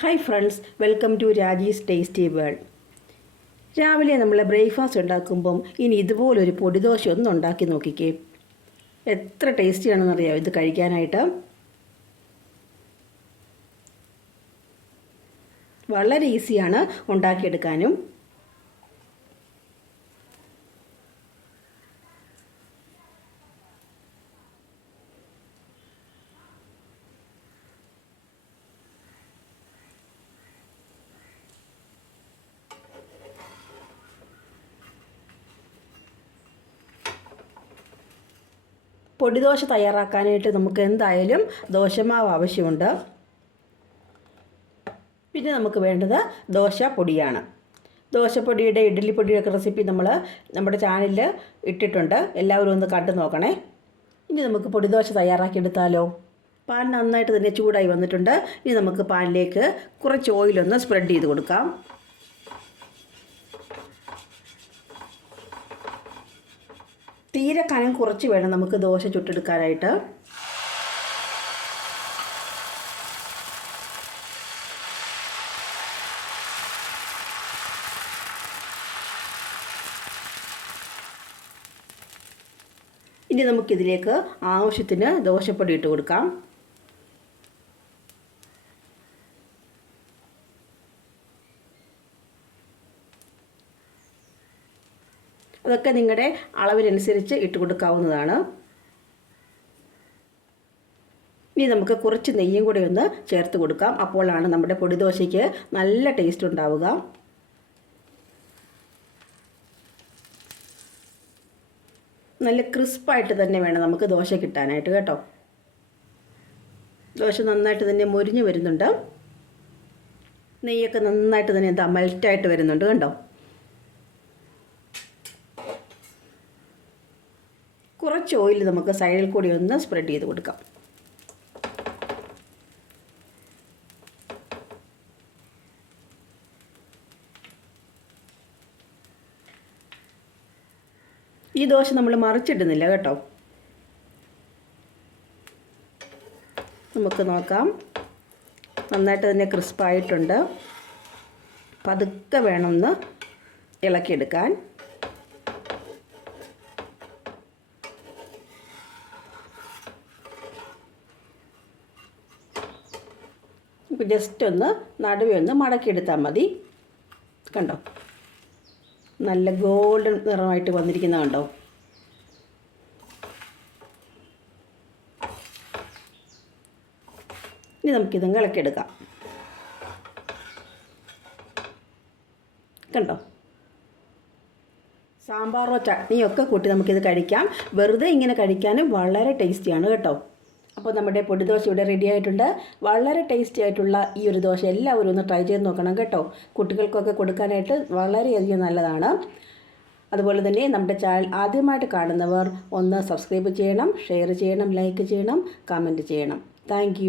Hi friends, welcome to Raji's tasty world. രാവിലെ നമ്മൾ breakfast ഉണ്ടാക്കുമ്പം ഇനി ഇതുപോലൊരു പൊടിദോശ ഒന്ന് ഉണ്ടാക്കി നോക്കിക്കേ. എത്ര ടേസ്റ്റിയാണെന്നറിയാമോ ഇത് കഴിക്കാനായിട്ട്. വളരെ ഈസിയാണ് ഉണ്ടാക്കിയെടുക്കാനും. പൊടിദോശ തയ്യാറാക്കാനായിട്ട് നമുക്ക് എന്തായാലും ദോശമാവ് ആവശ്യമുണ്ട്. പിന്നെ നമുക്ക് വേണ്ടത് ദോശപ്പൊടിയാണ്. ദോശപ്പൊടിയുടെ ഇഡ്ഡലിപ്പൊടിയൊക്കെ റെസിപ്പി നമ്മുടെ ചാനലിൽ ഇട്ടിട്ടുണ്ട്. എല്ലാവരും ഒന്ന് കണ്ടു നോക്കണേ. ഇനി നമുക്ക് പൊടിദോശ തയ്യാറാക്കിയെടുത്താലോ. പാൻ നന്നായിട്ട് തന്നെ ചൂടായി വന്നിട്ടുണ്ട്. ഇനി നമുക്ക് പാനിലേക്ക് കുറച്ച് ഓയിലൊന്ന് സ്പ്രെഡ് ചെയ്ത് കൊടുക്കാം. തീരെ കനം കുറച്ച് വേണം നമുക്ക് ദോശ ചുട്ടെടുക്കാനായിട്ട്. ഇനി നമുക്കിതിലേക്ക് ആവശ്യത്തിന് ദോശപ്പൊടി ഇട്ട് കൊടുക്കാം. അതൊക്കെ നിങ്ങളുടെ അളവിനനുസരിച്ച് ഇട്ട് കൊടുക്കാവുന്നതാണ്. ഇനി നമുക്ക് കുറച്ച് നെയ്യും കൂടെ ഒന്ന് ചേർത്ത് കൊടുക്കാം. അപ്പോഴാണ് നമ്മുടെ പൊടിദോശയ്ക്ക് നല്ല ടേസ്റ്റ് ഉണ്ടാവുക. നല്ല ക്രിസ്പായിട്ട് തന്നെ വേണം നമുക്ക് ദോശ കിട്ടാനായിട്ട് കേട്ടോ. ദോശ നന്നായിട്ട് തന്നെ മൊരിഞ്ഞ് വരുന്നുണ്ട്. നെയ്യൊക്കെ നന്നായിട്ട് തന്നെ മെൽറ്റായിട്ട് വരുന്നുണ്ട് കണ്ടോ. കുറച്ച് ഓയിൽ നമുക്ക് സൈഡിൽ കൂടി ഒന്ന് സ്പ്രെഡ് ചെയ്ത് കൊടുക്കാം. ഈ ദോശ നമ്മൾ മറിച്ചിടുന്നില്ല കേട്ടോ. നമുക്ക് നോക്കാം, നന്നായിട്ട് തന്നെ ക്രിസ്പായിട്ടുണ്ട്. പതുക്കെ വേണമെന്ന് ഇളക്കിയെടുക്കാൻ. ജസ്റ്റ് ഒന്ന് നടുവേ ഒന്ന് മടക്കിയെടുത്താൽ മതി. കണ്ടോ, നല്ല ഗോൾഡൻ നിറമായിട്ട് വന്നിരിക്കുന്നത് കണ്ടോ. ഇനി നമുക്കിതങ്ങ് ഇളക്കിയെടുക്കാം. കണ്ടോ, സാമ്പാറോ ചട്നിയോ ഒക്കെ കൂട്ടി നമുക്കിത് കഴിക്കാം. വെറുതെ ഇങ്ങനെ കഴിക്കാനും വളരെ ടേസ്റ്റിയാണ് കേട്ടോ. അപ്പോൾ നമ്മുടെ പൊടിദോശ ഇവിടെ റെഡി ആയിട്ടുണ്ട്. വളരെ ടേസ്റ്റി ആയിട്ടുള്ള ഈ ഒരു ദോശ എല്ലാവരും ഒന്ന് ട്രൈ ചെയ്ത് നോക്കണം കേട്ടോ. കുട്ടികൾക്കൊക്കെ കൊടുക്കാനായിട്ട് വളരെയധികം നല്ലതാണ്. അതുപോലെ തന്നെ നമ്മുടെ ചാനൽ ആദ്യമായിട്ട് കാണുന്നവർ ഒന്ന് സബ്സ്ക്രൈബ് ചെയ്യണം, ഷെയർ ചെയ്യണം, ലൈക്ക് ചെയ്യണം, കമൻറ്റ് ചെയ്യണം. താങ്ക്